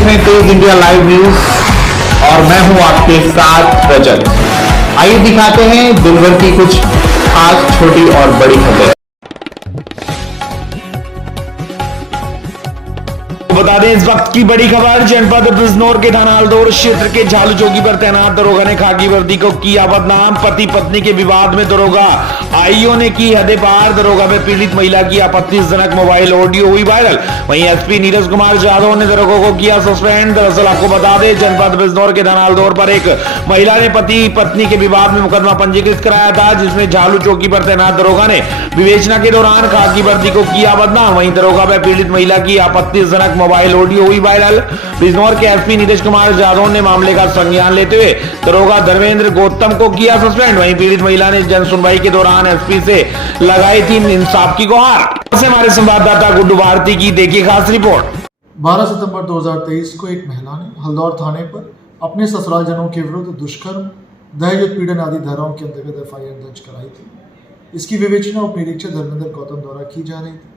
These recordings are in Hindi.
देख रहे हैं तेज इंडिया लाइव न्यूज और मैं हूं आपके साथ रजत। आइए दिखाते हैं दिन भर की कुछ खास छोटी और बड़ी खबरें। बता दें इस वक्त की बड़ी खबर, जनपद बिजनौर के थाना हल्दौर क्षेत्र के झालू चौकी पर तैनात दरोगा ने खाकी वर्दी को किया बदनाम। पति पत्नी के विवाद में दरोगा आईओ ने की हदें पार। दरोगा में पीड़ित महिला की आपत्तिजनक मोबाइल ऑडियो हुई वायरल। वहीं एसपी नीरज कुमार यादव ने दरोगा को किया सस्पेंड। दरअसल आपको बता दें जनपद बिजनौर के थाना हल्दौर पर एक महिला ने पति पत्नी के विवाद में मुकदमा पंजीकृत कराया था, जिसमें झालू चौकी पर तैनात दरोगा ने विवेचना के दौरान खाकी वर्दी को किया बदनाम। वहीं दरोगा में पीड़ित महिला की आपत्तिजनक मोबाइल ऑडियो हुई वायरल। बिजनौर के एसपी नीरज कुमार यादव ने मामले का संज्ञान लेते हुए दरोगा धर्मेंद्र गौतम को किया सस्पेंड। वहीं पीड़ित महिला ने जन सुनवाई के दौरान एसपी से लगाई थी इंसाफ की गुहार। हमारे संवाददाता गुड्डू भारती की देखिए खास रिपोर्ट। 12 सितंबर 2023 को एक महिला ने हल्दौर थाने पर अपने ससुरालजनों के विरुद्ध दुष्कर्म, दहेज उत्पीड़न आदि धाराओं के अंतर्गत एफआईआर दर्ज कराई थी। इसकी विवेचना उप निरीक्षक धर्मेंद्र गौतम द्वारा की जा रही थी।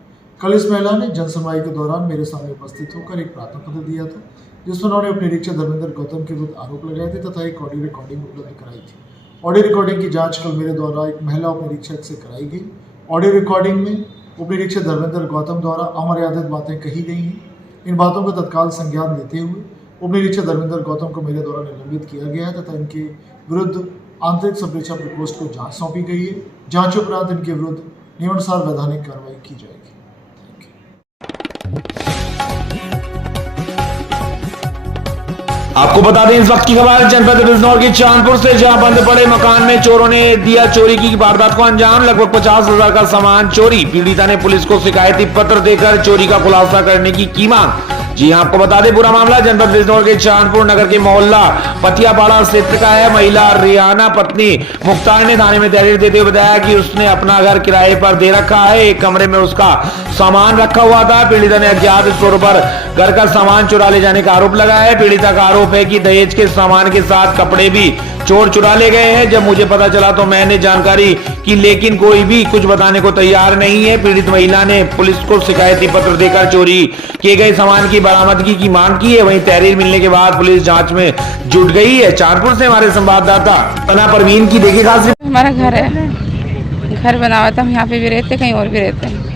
कल इस महिला ने जनसुनवाई के दौरान मेरे सामने उपस्थित होकर एक प्रार्थना पत्र दिया था, जिसमें उन्होंने उप निरीक्षक धर्मेंद्र गौतम के विरुद्ध आरोप लगाए थे तथा एक ऑडियो रिकॉर्डिंग उपलब्ध कराई थी। ऑडियो रिकॉर्डिंग की जांच कल मेरे द्वारा एक महिला उप निरीक्षक से कराई गई। ऑडियो रिकॉर्डिंग में उप निरीक्षक धर्मेंद्र गौतम द्वारा अमर्यादित बातें कही गई हैं। इन बातों को तत्काल संज्ञान लेते हुए उप निरीक्षक धर्मेंद्र गौतम को मेरे द्वारा निलंबित किया गया है तथा इनके विरुद्ध आंतरिक संप्रेक्षण प्रकोष्ठ को जांच सौंपी गई है। जांच उपरांत इनके विरुद्ध नियमानुसार वैधानिक कार्रवाई की जाएगी। आपको बता दें इस वक्त की खबर जनपद बिजनौर के चांदपुर से, जहां बंद पड़े मकान में चोरों ने दिया चोरी की वारदात को अंजाम। लगभग 50,000 का सामान चोरी। पीड़िता ने पुलिस को शिकायती पत्र देकर चोरी का खुलासा करने की मांग। जी हां, आपको बता दें पूरा मामला जनपद बिजनौर के चांदपुर नगर के मोहल्ला पतियापाड़ा क्षेत्र का है। महिला रियाना पत्नी मुख्तार ने थाने में तहरीर देते हुए बताया कि उसने अपना घर किराए पर दे रखा है। एक कमरे में उसका सामान रखा हुआ था। पीड़िता ने अज्ञात तौर पर घर का सामान चुरा ले जाने का आरोप लगाया है। पीड़िता का आरोप है कि दहेज के सामान के साथ कपड़े भी चोर चुरा ले गए हैं। जब मुझे पता चला तो मैंने जानकारी की, लेकिन कोई भी कुछ बताने को तैयार नहीं है। पीड़ित महिला ने पुलिस को शिकायती पत्र देकर चोरी किए गए सामान की बरामदगी की मांग की है। वहीं तहरीर मिलने के बाद पुलिस जांच में जुट गई है। चांदपुर से हमारे संवाददाता पना परवीन की देखिए खास। हमारा घर है, घर बना हुआ था, हम यहाँ पे भी रहते, कहीं और भी रहते हैं।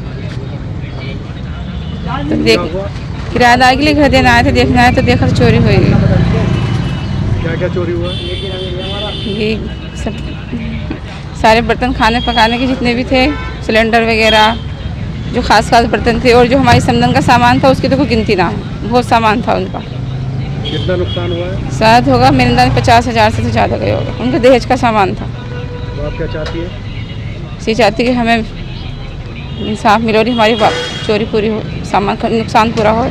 तो देख किराएदार के लिए घर देना आए थे, देखना है तो देखा चोरी हुई। क्या क्या चोरी हुआ? ये सब सारे बर्तन खाने पकाने के जितने भी थे, सिलेंडर वगैरह, जो खास बर्तन थे, और जो हमारी समदन का सामान था उसकी तो कोई गिनती ना, बहुत सामान था उनका। कितना नुकसान हुआ है? शायद होगा मेरे अंदाज 50,000 से ज़्यादा गए होगा। उनके दहेज का सामान था। तो आप क्या चाहती है? इसी चाहती कि हमें इंसाफ मिले और हमारी चोरी पूरी हो, सामान का नुकसान पूरा हो।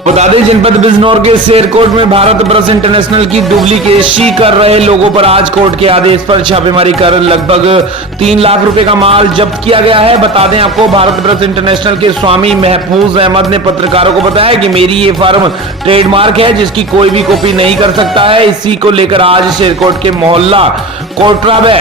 बता दें जनपद बिजनौर के शेरकोट में भारत ब्रश इंटरनेशनल की डुप्लीकेसी कर रहे लोगों पर आज कोर्ट के आदेश पर छापेमारी कर लगभग 3 लाख रुपए का माल जब्त किया गया है। बता दें आपको भारत ब्रश इंटरनेशनल के स्वामी महफूज अहमद ने पत्रकारों को बताया कि मेरी ये फर्म ट्रेडमार्क है, जिसकी कोई भी कॉपी नहीं कर सकता है। इसी को लेकर आज शेरकोट के मोहल्ला कोटराबे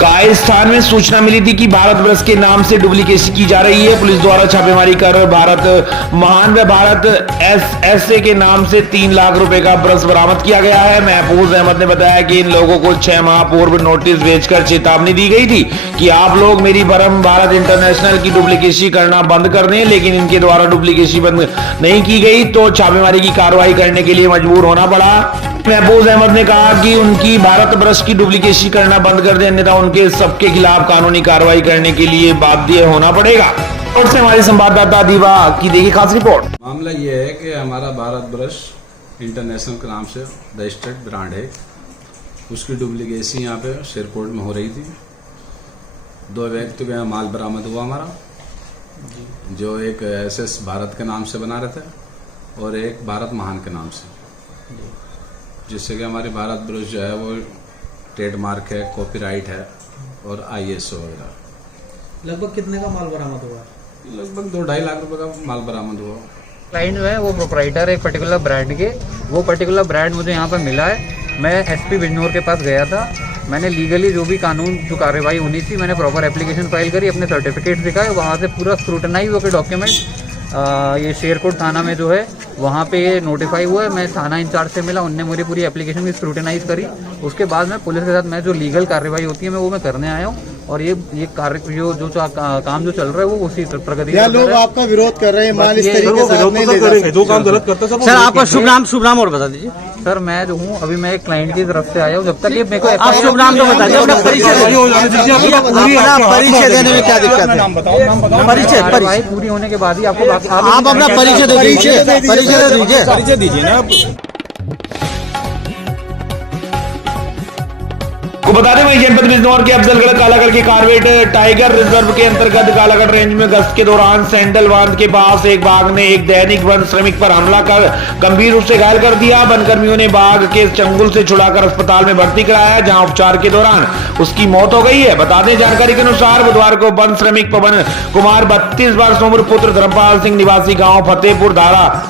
का स्थान में सूचना मिली थी कि भारत ब्रश के नाम से डुप्लीकेसी की जा रही है। पुलिस द्वारा छापेमारी कर भारत महान व भारत एसएसए के नाम से 3 लाख रुपए का ब्रश बरामद किया गया है। महफूज अहमद ने बताया कि इन लोगों को 6 माह पूर्व नोटिस भेजकर चेतावनी दी गई थी कि आप लोग मेरी फर्म भारत इंटरनेशनल की डुप्लीकेसी करना बंद कर दें, लेकिन इनके द्वारा डुप्लीकेसी बंद नहीं की गई तो छापेमारी की कार्रवाई करने के लिए मजबूर होना पड़ा। महफूज अहमद ने कहा कि उनकी भारत ब्रश की डुप्लीकेसी करना बंद कर दें, अन्यथा उनके सबके खिलाफ कानूनी कार्रवाई करने के लिए बाध्य होना पड़ेगा। और से हमारी संवाददाता दीवा की देखिए खास रिपोर्ट। मामला ये है कि हमारा भारत ब्रश इंटरनेशनल के नाम से रजिस्टर्ड ब्रांड है, उसकी डुप्लीकेसी यहाँ पे शेरकोट में हो रही थी। 2 व्यक्ति का माल बरामद हुआ हमारा, जो एक एसएस भारत के नाम से बना रहे थे और एक भारत महान के नाम से, जिससे कि हमारी भारत ब्रश जो है वो ट्रेडमार्क है, कॉपीराइट है और आईएसओ वगैरह। लगभग कितने का माल बरामद हुआ? लगभग 2-2.5 लाख रुपए का माल बरामद हुआ। क्लाइंट जो है वो प्रोपराइटर है एक पर्टिकुलर ब्रांड के। वो पर्टिकुलर ब्रांड मुझे यहाँ पर मिला है। मैं एसपी बिजनौर के पास गया था, मैंने लीगली जो भी कानून जो कार्रवाई होनी थी मैंने प्रॉपर एप्लीकेशन फाइल करी, अपने सर्टिफिकेट दिखाए, वहाँ से पूरा स्क्रूटनाइज होकर डॉक्यूमेंट ये शेरकोट थाना में जो है वहाँ पे ये नोटिफाई हुआ है। मैं थाना इंचार्ज से मिला, उनने मेरी पूरी एप्लीकेशन की स्क्रूटनाइज करी। उसके बाद में पुलिस के साथ मैं जो लीगल कार्रवाई होती है मैं करने आया हूँ। और ये कार्य जो काम जो चल रहा है वो उसी प्रगति या लोग आपका विरोध कर रहे हैं, माल इस तरीके से आप नहीं ले जा सकते। जो काम गलत करते हैं सर आपका शुभ नाम और बता दीजिए। सर मैं जो हूँ अभी मैं एक क्लाइंट की तरफ से आया हूँ, जब तक ये मेरे को आप शुभ नाम तो बताइए, अपना परिचय देने में क्या दिक्कत है? परिचय पूरी होने के बाद ही आपको आप अपना परिचय दे दीजिए ना। को बता दें वही जनपद बिजनौर के अफजलगढ़ कालागढ़ के कारवेट टाइगर रिजर्व के अंतर्गत कालागढ़ रेंज में गश्त के दौरान सैंडल बांध के पास एक बाघ ने एक दैनिक वन श्रमिक पर हमला कर गंभीर रूप से घायल कर दिया। वनकर्मियों ने बाघ के चंगुल से छुड़ाकर अस्पताल में भर्ती कराया, जहां उपचार के दौरान उसकी मौत हो गई है। बता दें जानकारी के अनुसार बुधवार को वन श्रमिक पवन कुमार 32 वर्ष उम्र पुत्र धर्मपाल सिंह निवासी गाँव फतेहपुर धारा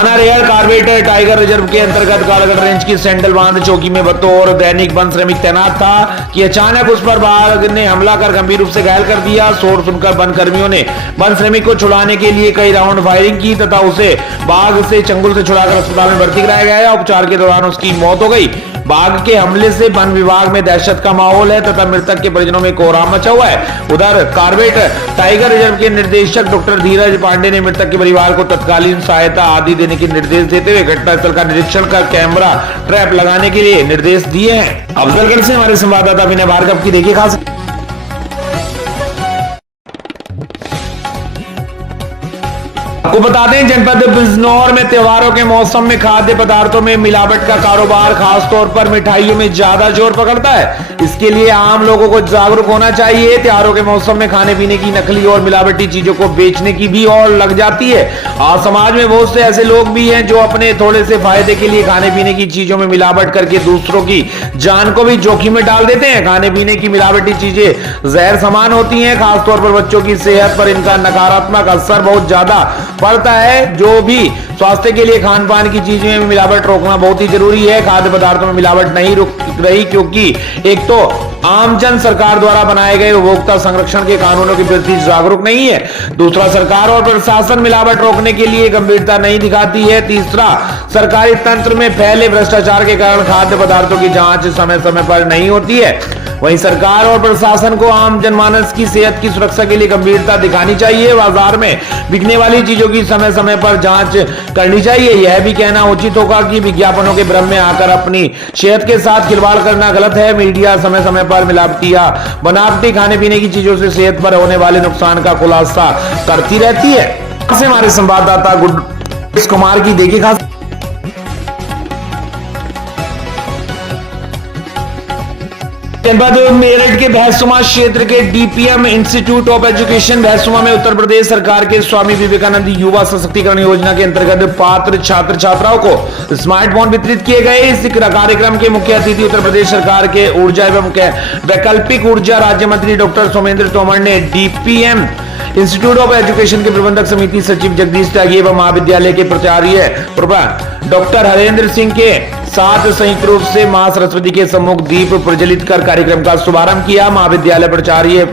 रेयर कारवेट टाइगर रिजर्व के अंतर्गत कालागढ़ रेंज की सैंडल बांध चौकी में बतौर दैनिक वन श्रमिक तैनात था कि अचानक उस पर बाघ ने हमला कर गंभीर रूप से घायल कर दिया। शोर सुनकर वन कर्मियों ने वन श्रमिक को छुड़ाने के लिए कई राउंड फायरिंग की तथा उसे बाघ से चंगुल से छुड़ाकर अस्पताल में भर्ती कराया गया। उपचार के दौरान उसकी मौत हो गई। बाघ के हमले से वन विभाग में दहशत का माहौल है तथा मृतक के परिजनों में कोहराम मचा हुआ है। उधर कारवेट टाइगर रिजर्व के निर्देशक डॉक्टर धीरज पांडे ने मृतक के परिवार को तत्कालीन सहायता आदि देने के निर्देश देते हुए घटनास्थल का निरीक्षण कर कैमरा ट्रैप लगाने के लिए निर्देश दिए हैं। अफजलगढ़ से हमारे संवाददाता विनय भार्गव की देखिए खास। आपको बता दें जनपद बिजनौर में त्योहारों के मौसम में खाद्य पदार्थों में मिलावट का कारोबार खासतौर पर मिठाइयों में ज्यादा जोर पकड़ता है। इसके लिए आम लोगों को जागरूक होना चाहिए। त्योहारों के मौसम में खाने पीने की नकली और मिलावटी चीजों को बेचने की भी और लग जाती है। आज समाज में बहुत से ऐसे लोग भी हैं जो अपने थोड़े से फायदे के लिए खाने पीने की चीजों में मिलावट करके दूसरों की जान को भी जोखिम में डाल देते हैं। खाने पीने की मिलावटी चीजें जहर समान होती हैं। खासतौर पर बच्चों की सेहत पर इनका नकारात्मक असर बहुत ज्यादा पड़ता है। जो भी स्वास्थ्य के लिए खान पान की चीजों में मिलावट रोकना बहुत ही जरूरी है। खाद्य पदार्थों में मिलावट नहीं रुक रही क्योंकि एक तो आमजन सरकार द्वारा बनाए गए उपभोक्ता संरक्षण के कानूनों के प्रति जागरूक नहीं है, दूसरा सरकार और प्रशासन मिलावट रोकने के लिए गंभीरता नहीं दिखाती है, तीसरा सरकारी तंत्र में फैले भ्रष्टाचार के कारण खाद्य पदार्थों की जांच समय समय पर नहीं होती है। वहीं सरकार और प्रशासन को आम जनमानस की सेहत की सुरक्षा के लिए गंभीरता दिखानी चाहिए। बाजार में बिकने वाली चीजों की समय समय पर जांच करनी चाहिए। यह भी कहना उचित होगा कि विज्ञापनों के भ्रम में आकर अपनी सेहत के साथ खिलवाड़ करना गलत है। मीडिया समय समय पर मिलावटी या बनावटी खाने पीने की चीजों से सेहत पर होने वाले नुकसान का खुलासा करती रहती है। हमारे संवाददाता गुड कुमार की देखिए खास। जनपद मेरठ के भैंसुमा क्षेत्र के डीपीएम इंस्टीट्यूट ऑफ एजुकेशन भैंसुमा में उत्तर प्रदेश सरकार के स्वामी विवेकानंद युवा सशक्तिकरण योजना के अंतर्गत पात्र छात्र छात्राओं को स्मार्टफोन वितरित किए गए। इस कार्यक्रम के मुख्य अतिथि उत्तर प्रदेश सरकार के ऊर्जा एवं वैकल्पिक ऊर्जा राज्य मंत्री डॉक्टर सोमेंद्र तोमर ने डीपीएम इंस्टीट्यूट ऑफ एजुकेशन के प्रबंधक समिति सचिव जगदीश त्यागी एवं महाविद्यालय के प्राचार्य डॉक्टर हरेंद्र सिंह के साथ संयुक्त रूप से मां सरस्वती के सम्मुख दीप प्रज्वलित कर कार्यक्रम का शुभारंभ किया। महाविद्यालय प्राचार्य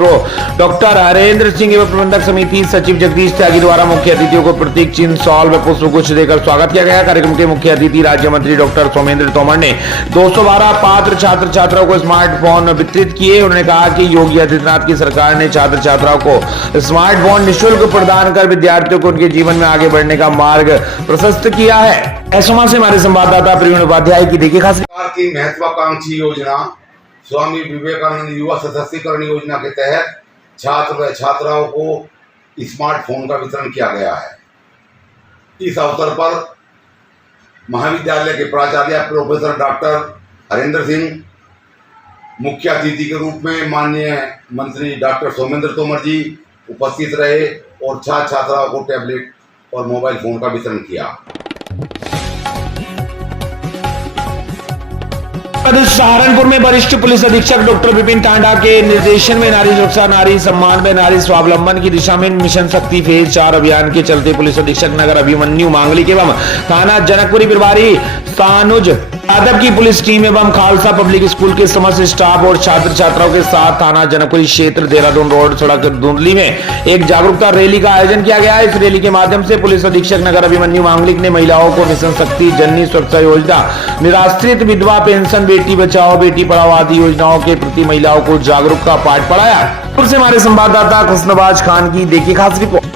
डॉक्टर हरेंद्र सिंह एवं प्रबंधक समिति सचिव जगदीश त्यागी द्वारा मुख्य अतिथियों को प्रतीक चिन्ह सॉल व पुष्पगुच्छ देकर स्वागत किया गया। कार्यक्रम के मुख्य अतिथि राज्य मंत्री डॉक्टर सोमेंद्र तोमर ने 212 पात्र छात्र छात्राओं को स्मार्टफोन वितरित किए। उन्होंने कहा कि योगी आदित्यनाथ की सरकार ने छात्र छात्राओं को स्मार्टफोन निःशुल्क प्रदान कर विद्यार्थियों को उनके जीवन में आगे बढ़ने का मार्ग प्रशस्त किया है। ऐसोमा से हमारे संवाददाता प्रवीण उपाध्याय की देखिए खास। सरकार की महत्वाकांक्षी योजना स्वामी विवेकानंद युवा सशक्तिकरण योजना के तहत छात्र व छात्राओं को स्मार्टफोन का वितरण किया गया है। इस अवसर पर महाविद्यालय के प्राचार्य प्रोफेसर डॉक्टर हरेंद्र सिंह, मुख्य अतिथि के रूप में माननीय मंत्री डॉक्टर सोमेंद्र तोमर जी उपस्थित रहे और छात्र छात्राओं को टैबलेट और मोबाइल फोन का वितरण किया। सहारनपुर में वरिष्ठ पुलिस अधीक्षक डॉक्टर विपिन टांडा के निर्देशन में नारी सुरक्षा नारी सम्मान में नारी स्वावलंबन की दिशा में मिशन शक्ति फेज 4 अभियान के चलते पुलिस अधीक्षक नगर अभिमन्यु मांगलिक एवं थाना जनकपुरी प्रभारी सानुज यादव की पुलिस टीम एवं खालसा पब्लिक स्कूल के समस्त स्टाफ और छात्र छात्राओं के साथ थाना जनकपुरी क्षेत्र देहरादून रोड सड़क धुंधली में एक जागरूकता रैली का आयोजन किया गया। इस रैली के माध्यम से पुलिस अधीक्षक नगर अभिमन्यु मांगलिक ने महिलाओं को मिशन शक्ति, जननी सुरक्षा योजना, निराश्रित विधवा पेंशन, बेटी बचाओ बेटी पढ़ाओ आदि योजनाओं के प्रति महिलाओं को जागरूक का पाठ पढ़ाया। फिर से हमारे संवाददाता खुशनवाज खान की देखिए खास रिपोर्ट।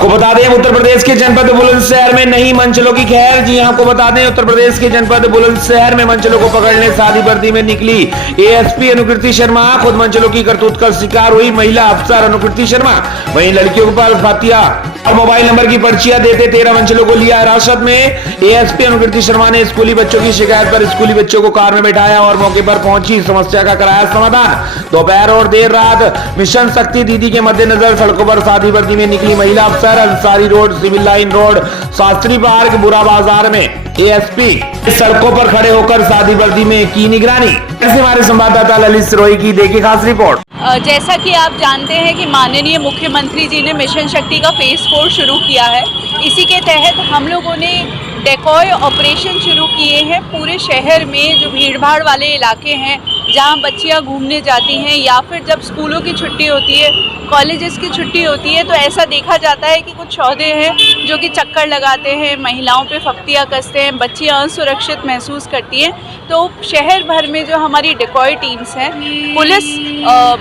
को बता दें उत्तर प्रदेश के जनपद बुलंदशहर में नई मनचलों की खैर। जी हां, आपको बता दें उत्तर प्रदेश के जनपद बुलंदशहर में मनचलों को पकड़ने शादी वर्दी में निकली एएसपी अनुकृति शर्मा। खुद मनचलों की करतूत का शिकार हुई महिला अफसर अनुकृति शर्मा। वहीं लड़कियों पर हत्या और मोबाइल नंबर की पर्चियां देते 13 मनचलों को लिया हिरासत में। एएसपी अनुकृति शर्मा ने स्कूली बच्चों की शिकायत पर स्कूली बच्चों को कार में बैठाया और मौके पर पहुंची समस्या का कराया समाधान। दोपहर और देर रात मिशन शक्ति दीदी के मद्देनजर सड़कों पर शादी वर्दी में निकली महिला अफसर Ansari Road, Civil Line Road, Shastri Park, Bura Bazar में एएसपी सड़कों पर खड़े होकर शादी वर्दी में की निगरानी। ऐसे हमारे संवाददाता ललित सिरोही की देखिए खास रिपोर्ट। जैसा कि आप जानते हैं कि माननीय मुख्यमंत्री जी ने मिशन शक्ति का फेज 4 शुरू किया है। इसी के तहत हम लोगों ने डेकॉय ऑपरेशन शुरू किए हैं पूरे शहर में। जो भीड़भाड़ वाले इलाके हैं जहां बच्चियां घूमने जाती हैं या फिर जब स्कूलों की छुट्टी होती है, कॉलेजेस की छुट्टी होती है, तो ऐसा देखा जाता है कि कुछ सौदे हैं जो कि चक्कर लगाते हैं, महिलाओं पे फप्तियां कसते हैं, बच्चियां असुरक्षित महसूस करती हैं। तो शहर भर में जो हमारी डेकॉय टीम्स हैं, पुलिस,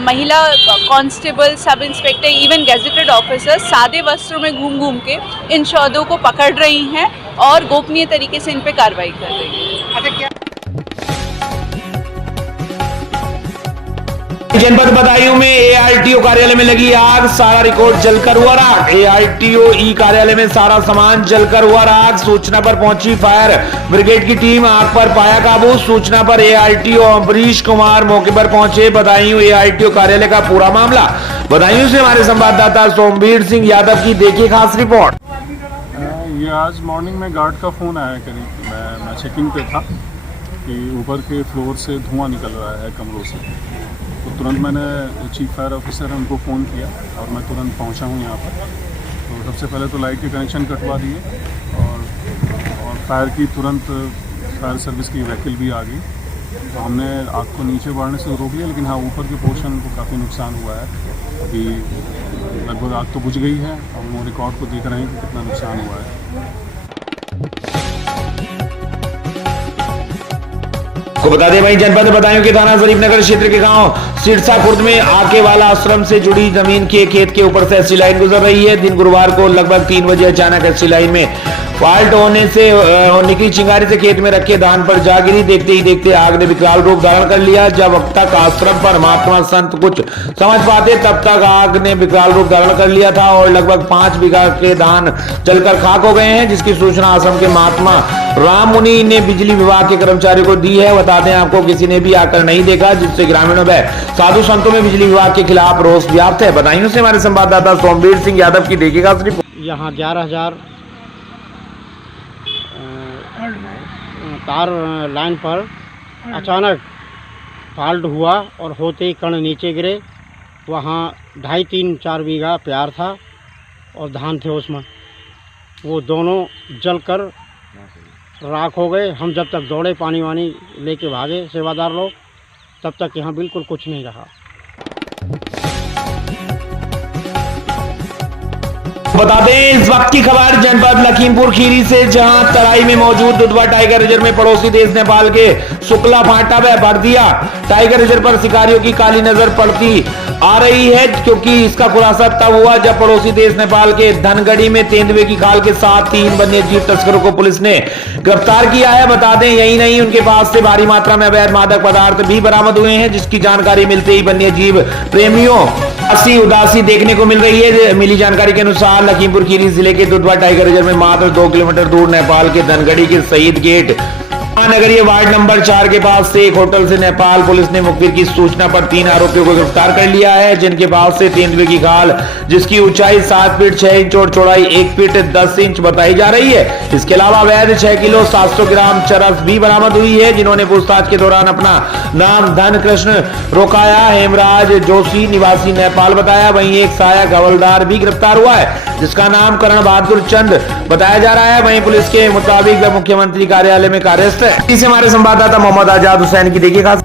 महिला constable, sub inspector, even gazetted officers सादे वस्त्रों में घूम घूम के इन सौदों को पकड़ रही हैं और गोपनीय तरीके से इन पे कार्रवाई कर रही हैं। जनपद बदायूं में एआरटीओ कार्यालय में लगी आग, सारा रिकॉर्ड जलकर हुआ राख। एआरटीओ ई कार्यालय में सारा सामान जलकर हुआ राख। सूचना पर पहुंची फायर ब्रिगेड की टीम, आग पर पाया काबू। सूचना पर एआरटीओ अम्बरीश कुमार मौके पर पहुंचे। बदायूं एआरटीओ कार्यालय का पूरा मामला। बदायूं से हमारे संवाददाता सोमवीर सिंह यादव की देखिए खास रिपोर्ट। ये आज मॉर्निंग में गार्ड का फ़ोन आया, करीब मैं चेकिंग पे था कि ऊपर के फ्लोर से धुआं निकल रहा है कमरों से। तो तुरंत मैंने चीफ फायर ऑफिसर उनको फ़ोन किया और मैं तुरंत पहुंचा हूं यहाँ पर। तो सबसे पहले तो लाइट के कनेक्शन कटवा दिए और फायर की तुरंत फायर सर्विस की व्हीकल भी आ गई। तो हमने आग को नीचे बढ़ने से रोक लिया, लेकिन हाँ ऊपर के पोर्शन को काफ़ी नुकसान हुआ है। अभी लगभग आग तो बुझ गई है। हम वो रिकॉर्ड को देख रहे हैं कि कितना नुकसान हुआ है। को बता दें वहीं जनपद बदायूं के थाना शरीफनगर क्षेत्र के गांव सिरसा खुर्द में आके वाला आश्रम से जुड़ी जमीन के खेत के ऊपर से एससी लाइन गुजर रही है। दिन गुरुवार को लगभग 3 बजे अचानक एससी लाइन में फॉल्ट होने से निकली चिंगारी से खेत में रखे धान पर जा गिरी। देखते ही देखते आग ने विकराल रूप धारण कर लिया। जब अब तक आश्रम पर महात्मा संत कुछ समझ पाते तब तक आग ने विकराल रूप धारण कर लिया था और लगभग 5 बीघा के धान जलकर खाक हो गए हैं, जिसकी सूचना आश्रम के महात्मा राम मुनि ने बिजली विभाग के कर्मचारियों को दी है। बता दें आपको किसी ने भी आकर नहीं देखा, जिससे ग्रामीणों में साधु संतों में बिजली विभाग के खिलाफ रोष व्याप्त है। बदायूं से हमारे संवाददाता सोमवीर सिंह यादव की देखिएगा रिपोर्ट। यहाँ 11,000 तार लाइन पर अचानक फॉल्ट हुआ और होते ही कण नीचे गिरे। वहाँ 2.5, 3, 4 बीघा प्यार था और धान थे उसमें। वो दोनों जलकर राख हो गए। हम जब तक दौड़े पानी वानी लेके भागे सेवादार लोग, तब तक यहाँ बिल्कुल कुछ नहीं रहा। बता दें इस वक्त की खबर जनपद लखीमपुर खीरी से, जहां तराई में मौजूद दुधवा टाइगर रिजर्व में पड़ोसी देश नेपाल के शुक्ला फाटा व बर्दिया टाइगर रिजर्व पर शिकारियों की काली नजर पड़ती आ रही है, क्योंकि इसका खुलासा तब हुआ जब पड़ोसी देश नेपाल के धनगढ़ी में तेंदुए की खाल के साथ 3 वन्य जीव तस्करों को पुलिस ने गिरफ्तार किया है। बता दें यही नहीं, उनके पास से भारी मात्रा में अवैध मादक पदार्थ भी बरामद हुए हैं, जिसकी जानकारी मिलते ही वन्य जीव प्रेमियों हंसी उदासी देखने को मिल रही है। मिली जानकारी के अनुसार लखीमपुर खीरी जिले के दुधवा टाइगर रिजर्व में मात्र 2 किलोमीटर दूर नेपाल के धनगढ़ी के शहीद गेट महानगरीय वार्ड नंबर 4 के पास से एक होटल से नेपाल पुलिस ने मुखबिर की सूचना पर 3 आरोपियों को गिरफ्तार कर लिया है, जिनके पास से तेंदुए की खाल जिसकी ऊंचाई 7 फीट 6 इंच और चौड़ाई 1 फीट 10 इंच बताई जा रही है। इसके अलावा अवैध 6 किलो 700 ग्राम चरस भी बरामद हुई है, जिन्होंने पूछताछ के दौरान अपना नाम धन कृष्ण रोकाया हेमराज जोशी निवासी नेपाल बताया। वहीं एक सहायक हवलदार भी गिरफ्तार हुआ है, जिसका नाम करण बहादुर चंद बताया जा रहा है। वहीं पुलिस के मुताबिक वह मुख्यमंत्री कार्यालय में कार्यरत है। इसे हमारे संवाददाता मोहम्मद आजाद हुसैन की देखिए खास।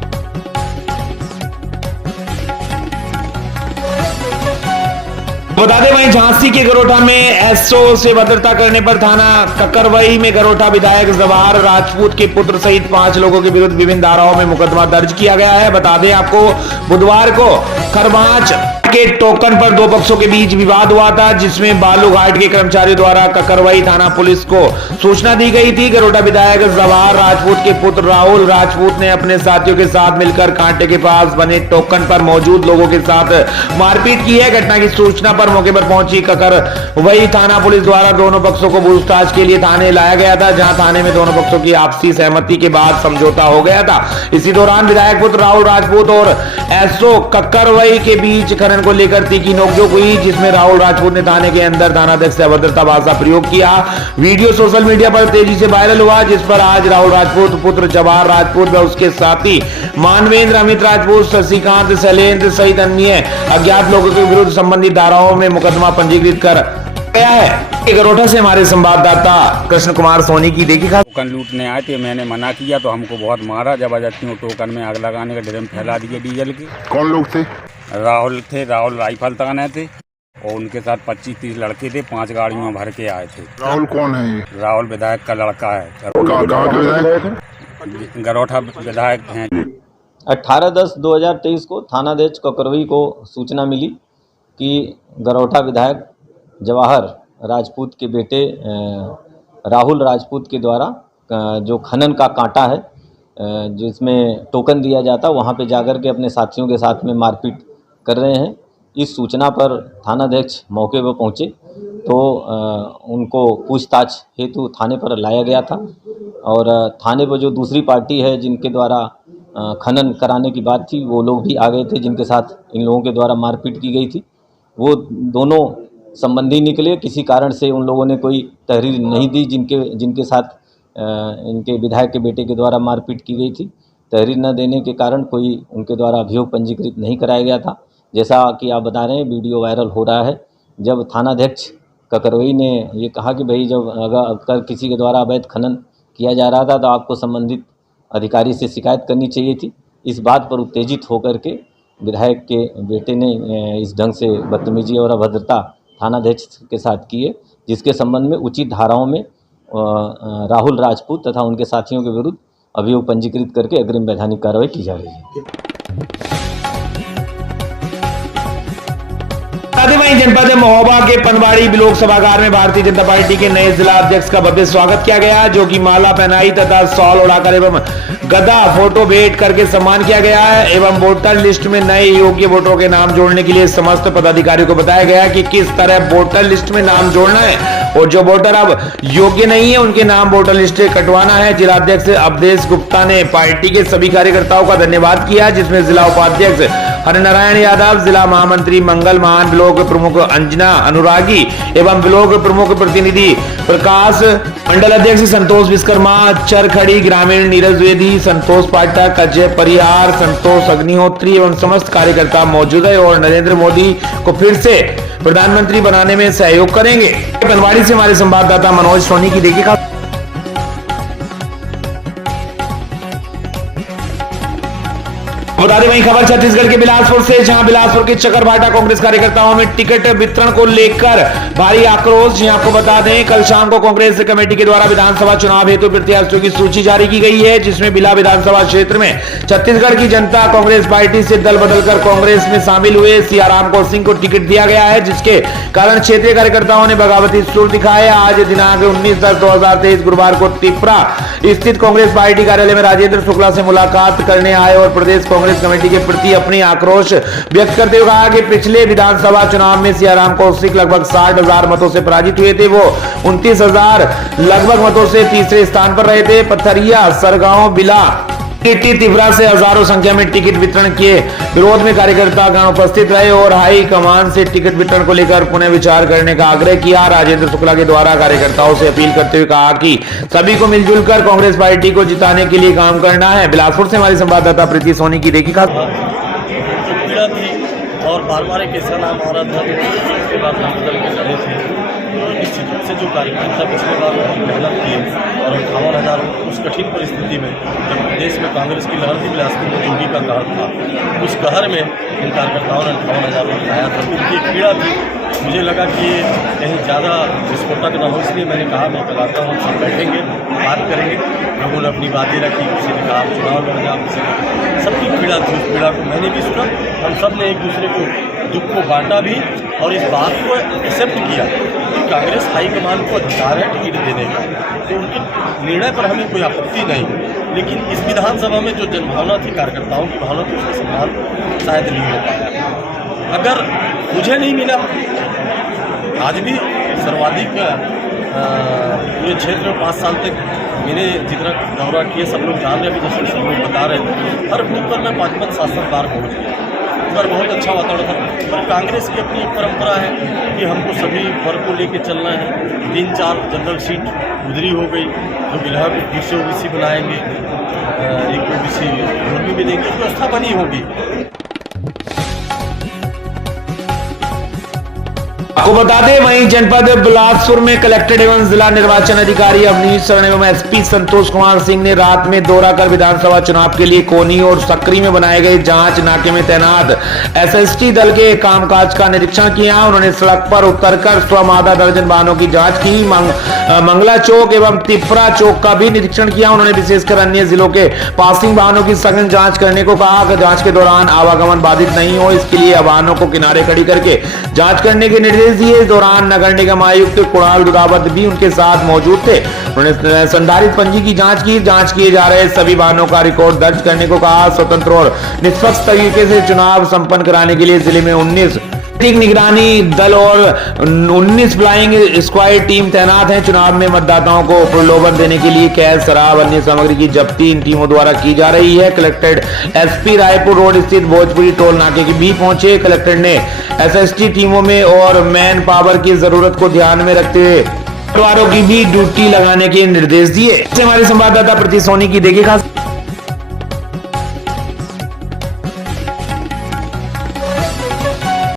बता दें वहीं झांसी के गरोठा में एसओ से भद्रता करने पर थाना ककरवई में गरोठा विधायक जवाहर राजपूत के पुत्र सहित 5 लोगों के विरुद्ध विभिन्न धाराओं में मुकदमा दर्ज किया गया है। बता दें आपको बुधवार को खरमाच के टोकन पर 2 पक्षों के बीच विवाद हुआ था, जिसमें बालूघाट के कर्मचारियों द्वारा ककरवई थाना पुलिस को सूचना दी गई थी। गरोठा विधायक जवाहर राजपूत के पुत्र राहुल राजपूत ने अपने साथियों के साथ मिलकर कांटे के पास बने टोकन पर मौजूद लोगों के साथ मारपीट की है। घटना की सूचना पर मौके पर पहुंची ककरवई थाना पुलिस द्वारा दोनों पक्षों को पूछताछ के लिए थाने लाया गया था, जहां थाने में दोनों पक्षों की आपसी सहमति के बाद समझौता हो गया था। इसी दौरान विधायक पुत्र राहुल राजपूत और एसओ ककरवई के बीच खनन को लेकर तीखी नोकझोंक हुई, जिसमें राहुल राजपूत ने थाने के अंदर थानाध्यक्ष से अभद्रता भाषा प्रयोग किया। वीडियो सोशल मीडिया पर तेजी से वायरल हुआ, जिस पर आज राहुल राजपूत पुत्र जवाहर राजपूत व उसके साथी मानवेंद्र अमित राजपूत शशिकांत शैलेंद्र सहित अन्य अज्ञात लोगों के विरुद्ध संबंधित धाराओं में मुकदमा पंजीकृत कर गया है। गरोठा से हमारे संवाददाता कृष्ण कुमार सोनी की देखी खास। टोकन लूटने आए थे, मैंने मना किया तो हमको बहुत मारा, जबरदस्ती टोकन में आग लगाने का ड्रम फैला दिए डीजल की। कौन लोग थे? राहुल राइफल ताने थे और उनके साथ 25-30 लड़के थे, 5 गाड़ियों भर के आए थे। राहुल कौन है ये? राहुल विधायक का लड़का है। कहाँ के विधायक है? गरोठा विधायक हैं। 18/10/2023 को थानाध्यक्ष ककरवई को सूचना मिली कि गरोठा विधायक जवाहर राजपूत के बेटे राहुल राजपूत के द्वारा जो खनन का कांटा है जिसमें टोकन दिया जाता, वहाँ पे जाकर के अपने साथियों के साथ में मारपीट कर रहे हैं। इस सूचना पर थानाध्यक्ष मौके पर पहुँचे तो उनको पूछताछ हेतु थाने पर लाया गया था और थाने पर जो दूसरी पार्टी है जिनके द्वारा खनन कराने की बात थी, वो लोग भी आ गए थे, जिनके साथ इन लोगों के द्वारा मारपीट की गई थी। वो दोनों संबंधी निकले, किसी कारण से उन लोगों ने कोई तहरीर नहीं दी जिनके साथ इनके विधायक के बेटे के द्वारा मारपीट की गई थी। तहरीर न देने के कारण कोई उनके द्वारा अभियोग पंजीकृत नहीं कराया गया था। जैसा कि आप बता रहे हैं, वीडियो वायरल हो रहा है। जब थानाध्यक्ष ककरवई ने ये कहा कि भाई जब अगर किसी के द्वारा अवैध खनन किया जा रहा था तो आपको संबंधित अधिकारी से शिकायत करनी चाहिए थी। इस बात पर उत्तेजित होकर के विधायक के बेटे ने इस ढंग से बदतमीजी और अभद्रता थानाध्यक्ष के साथ की है, जिसके संबंध में उचित धाराओं में राहुल राजपूत तथा उनके साथियों के विरुद्ध अभियोग पंजीकृत करके अग्रिम वैधानिक कार्रवाई की जा रही है। वहीं जनपद महोबा के पनवाड़ी ब्लॉक सभागार में भारतीय जनता पार्टी के नए जिला अध्यक्ष का भव्य स्वागत किया गया, जो कि माला पहनाई तथा शॉल उड़ाकर एवं गदा फोटो भेंट करके सम्मान किया गया है एवं वोटर लिस्ट में नए योग्य वोटरों के नाम जोड़ने के लिए समस्त पदाधिकारियों को बताया गया कि किस तरह वोटर लिस्ट में नाम जोड़ना है और जो वोटर अब योग्य नहीं है उनके नाम वोटर लिस्ट से कटवाना है। जिला अध्यक्ष अवधेश गुप्ता ने पार्टी के सभी कार्यकर्ताओं का धन्यवाद किया, जिसमें जिला उपाध्यक्ष हरिनारायण यादव, जिला महामंत्री मंगल मान, ब्लॉक प्रमुख अंजना अनुरागी एवं ब्लॉक प्रमुख प्रतिनिधि प्रकाश, मंडल अध्यक्ष संतोष विश्वकर्मा, चरखड़ी ग्रामीण नीरज द्विवेदी, संतोष पाठक, अजय परिहार, संतोष अग्निहोत्री एवं समस्त कार्यकर्ता मौजूद है और नरेंद्र मोदी को फिर से प्रधानमंत्री बनाने में सहयोग करेंगे। पनवाड़ी से हमारे संवाददाता मनोज सोनी की देखिए खास। बता दें वहीं खबर छत्तीसगढ़ के बिलासपुर से, जहां बिलासपुर के चकरभाटा कांग्रेस कार्यकर्ताओं में टिकट वितरण को लेकर भारी आक्रोश। जी आपको बता दें, कल शाम को कांग्रेस कमेटी के द्वारा विधानसभा चुनाव हेतु प्रत्याशियों की सूची जारी की गई है, जिसमें बिला विधानसभा क्षेत्र में छत्तीसगढ़ की जनता कांग्रेस पार्टी से दल बदलकर कांग्रेस में शामिल हुए सियाराम कौर सिंह को टिकट दिया गया है, जिसके कारण क्षेत्रीय कार्यकर्ताओं ने बगावती सुर दिखाए। आज दिनांक 19/10/2023 गुरुवार को तिपरा स्थित कांग्रेस पार्टी कार्यालय में राजेंद्र शुक्ला से मुलाकात करने आए और प्रदेश कांग्रेस कांग्रेस कमेटी के प्रति अपनी आक्रोश व्यक्त करते हुए कहा कि पिछले विधानसभा चुनाव में सियाराम कौशिक लगभग 60,000 मतों से पराजित हुए थे। वो 29,000 लगभग मतों से तीसरे स्थान पर रहे थे। पथरिया, सरगांव, बिला, तिवरा से हजारों संख्या में टिकट वितरण के विरोध में कार्यकर्तागण उपस्थित रहे और हाई कमान से टिकट वितरण को लेकर पुनः विचार करने का आग्रह किया। राजेंद्र शुक्ला के द्वारा कार्यकर्ताओं से अपील करते हुए कहा कि सभी को मिलजुल कर कांग्रेस पार्टी को जिताने के लिए काम करना है। बिलासपुर से हमारी संवाददाता प्रीति सोनी की देखी खास पीड़ा थी और बार बार एक ऐसा नाम आ रहा था उसके बाद हम बदल के लड़े थे। तो निश्चित रूप से जो कार्यकर्ता पिछले बार मेहनत की और 58,000 उस कठिन परिस्थिति में जब देश में कांग्रेस की लहर थी, बिलासपुर में जोगी का कहर था, उस कहर में इन कार्यकर्ताओं ने 58,000 वोट पाया था। उनकी पीड़ा थी। मुझे लगा कि ये कहीं ज़्यादा विस्फोटक न हो, इसलिए मैंने कहा मैं कल आता हूँ, हम सब बैठेंगे, बात करेंगे। लोगों ने अपनी बातें रखी, किसी ने कहा चुनाव लड़ जाओ, किसी ने, सबकी पीड़ा थी। उस पीड़ा को मैंने भी सुना। हम सब ने एक दूसरे को दुख को बांटा भी और इस बात को एक्सेप्ट किया कि कांग्रेस हाईकमान को अधिकार है टिकट देने का, तो उनके निर्णय पर हमें कोई आपत्ति नहीं। लेकिन इस विधानसभा में जो जनभावना थी, कार्यकर्ताओं की भावना थी, उसका सम्मान शायद नहीं हो पाया। अगर मुझे नहीं मिला, आज भी सर्वाधिक पूरे क्षेत्र में 5 साल तक मैंने जितना दौरा किया सब लोग जान रहे हैं, जैसे सब लोग बता रहे थे, हर बूथ पर मैं 5-5 7-7 बार पहुँच गया। इस बार बहुत अच्छा वातावरण था। और कांग्रेस की अपनी एक परंपरा है कि हमको सभी वर्ग को लेकर चलना है। 3-4 जनरल सीट उधरी हो गई, जो बिलहा को फिर से ओबीसी बनाएंगे, एक ओबीसी जोड़नी भी देंगे, व्यवस्था बनी होगी। आपको बता दें, वहीं जनपद बिलासपुर में कलेक्टर एवं जिला निर्वाचन अधिकारी अवनीश शरण एवं एसपी संतोष कुमार सिंह ने रात में दौरा कर विधानसभा चुनाव के लिए कोनी और सकरी में बनाए गए जांच नाके में तैनात एसएसटी दल के कामकाज का निरीक्षण किया। उन्होंने सड़क पर उतरकर स्वयं आधा दर्जन वाहनों की जांच की। मंगला चौक एवं तिपरा चौक का भी निरीक्षण किया। उन्होंने विशेषकर अन्य जिलों के पासिंग वाहनों की सघन जांच करने को कहा। जांच के दौरान आवागमन बाधित नहीं हो, इसके लिए वाहनों को किनारे खड़ी करके जांच करने के निर्देश दिए। इस दौरान नगर निगम आयुक्त कुणाल दुदावत भी उनके साथ मौजूद थे। उन्होंने संधारित पंजी की जांच की। जांच किए जा रहे सभी वाहनों का रिकॉर्ड दर्ज करने को कहा। स्वतंत्र और निष्पक्ष तरीके से चुनाव संपन्न कराने के लिए जिले में 19 निगरानी दल और 19 फ्लाइंग स्क्वाड टीम तैनात हैं। चुनाव में मतदाताओं को प्रलोभन देने के लिए कैश, शराब, अन्य सामग्री की जब्ती इन टीमों द्वारा की जा रही है। कलेक्टर एसपी रायपुर रोड स्थित भोजपुरी टोल नाके के भी पहुंचे। कलेक्टर ने एसएसटी टीमों में और मैन पावर की जरूरत को ध्यान में रखते हुए परिवारों की भी ड्यूटी लगाने के निर्देश दिए। हमारे संवाददाता प्रीति सोनी की देखिए खास